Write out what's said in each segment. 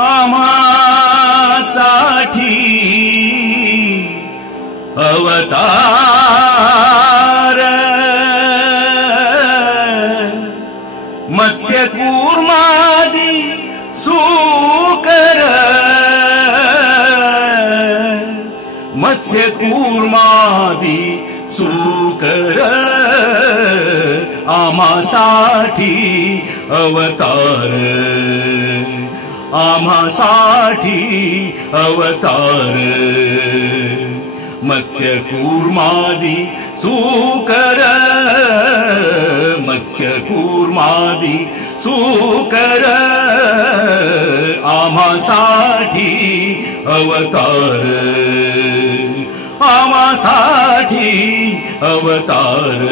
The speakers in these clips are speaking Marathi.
आम्हासाठी अवतार मत्स्य कूर्मादि सूकर मत्स्य कूर्मादि सूकर आम्हासाठी अवतार आम्हासाठी अवतार मत्स्य कूर्मादि सूकर मत्स्य कूर्मादि सूकर आम्हासाठी अवतार आम्हासाठी अवतार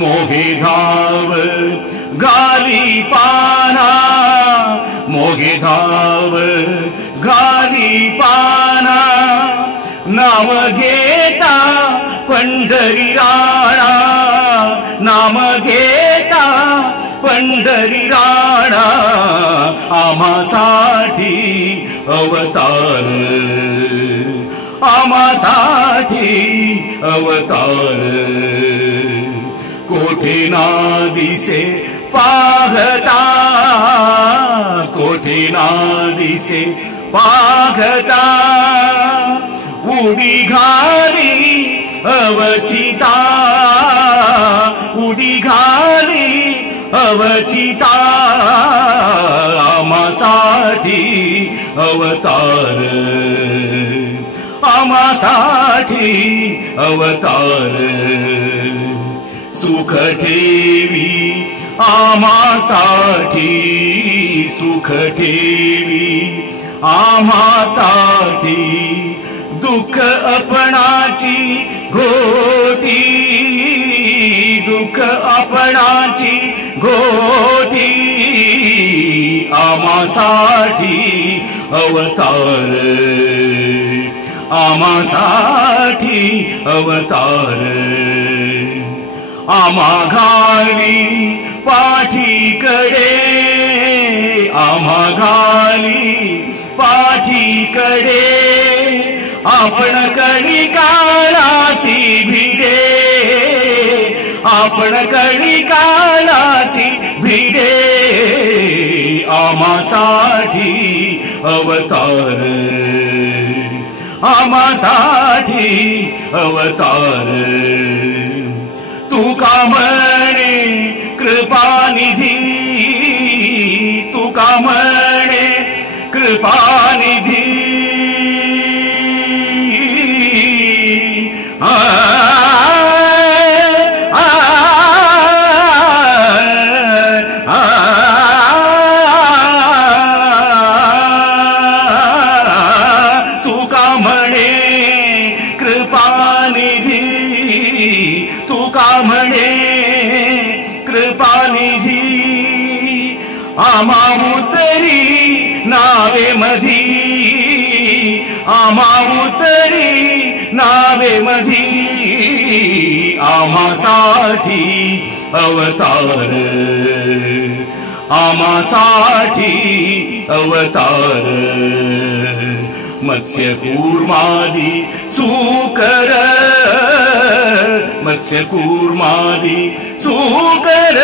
मोहे धाव घाली पाना मोहे धाव घाली पाना नाम घेता पंढरी राणा नाम घेता पंढरी राणा आम्हासाठी अवतार आम्हासाठी अवतार कोठे ना दिसे पाहता कोठे ना दिसे पाहता उडी घाली अवचिता उडी घाली अवचिता आम्हासाठी अवतार आम्हासाठी अवतार सुख ठेवी आम्हासाठी सुख ठेवी आम्हासाठी दुःख आपणाची घोटी दुःख आपणाची घोटी आम्हासाठी अवतार आम्हासाठी अवतार आम्हा घाली पाठीकडे आम्हा घाली पाठीकडे आपण कणिकालासी भिडे आपण कणिकालासी भिडे आम्हासाठी अवतार आम्हासाठी अवतार तुका म्हणे कृपानिधी तुका म्हणे कृपानिधी तुका म्हणे कृपानिधी तुका म्हणे कृपानिधी आम्हा उतरी नावे मधी आम्हा उतरी नावे मधी आम्हासाठी अवतार आम्हासाठी अवतार मत्स्य कूर्मादि सूकर मत्स्य कूर्मादि सूकर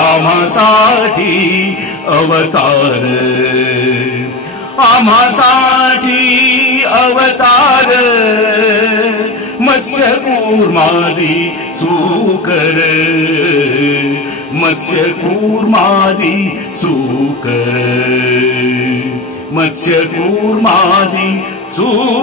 आम्हासाठी अवतार आम्हासाठी अवतार मत्स्य कूर्मादि सूकर मत्स्य कूर्मादि सूकर मत्स्य कूर्मादि सूकर